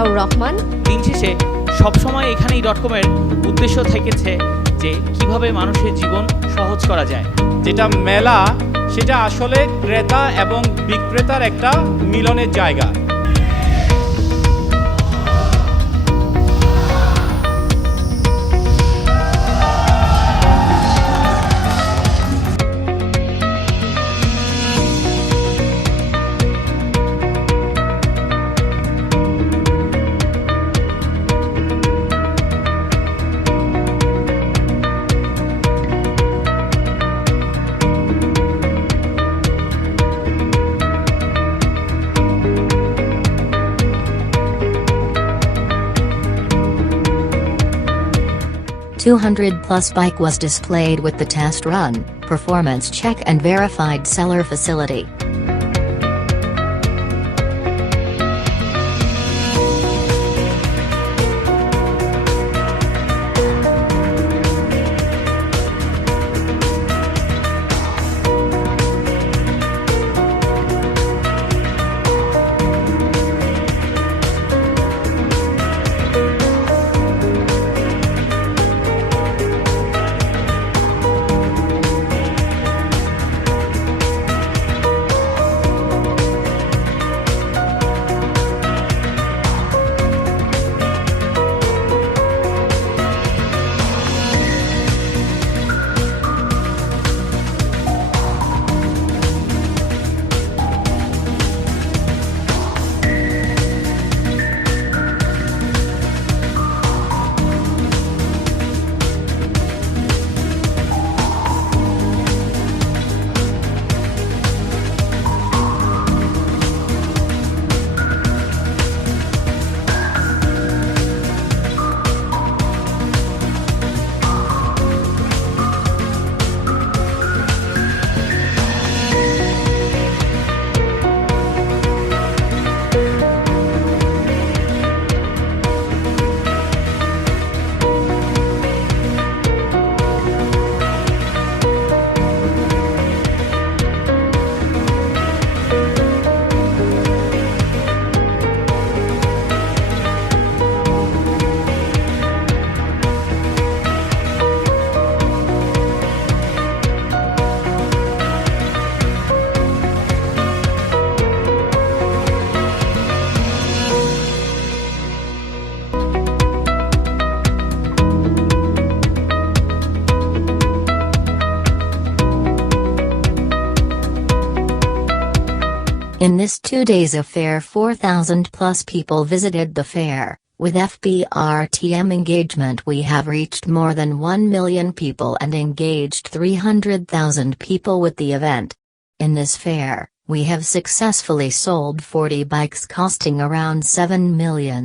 জিয়াউর রহমান। দিন শেষে সবসময় এখানেই .com-এর উদ্দেশ্য থেকেছে যে কিভাবে মানুষের জীবন সহজ করা যায়। যেটা মেলা সেটা আসলে ক্রেতা এবং বিক্রেতার একটা মিলনের জায়গা। +200 bike was displayed with the test run, performance check and verified seller facility. In this 2 days of fair 4,000+ people visited the fair. With FBRTM engagement we have reached more than 1 million people and engaged 300,000 people with the event. In this fair, we have successfully sold 40 bikes costing around 7 million.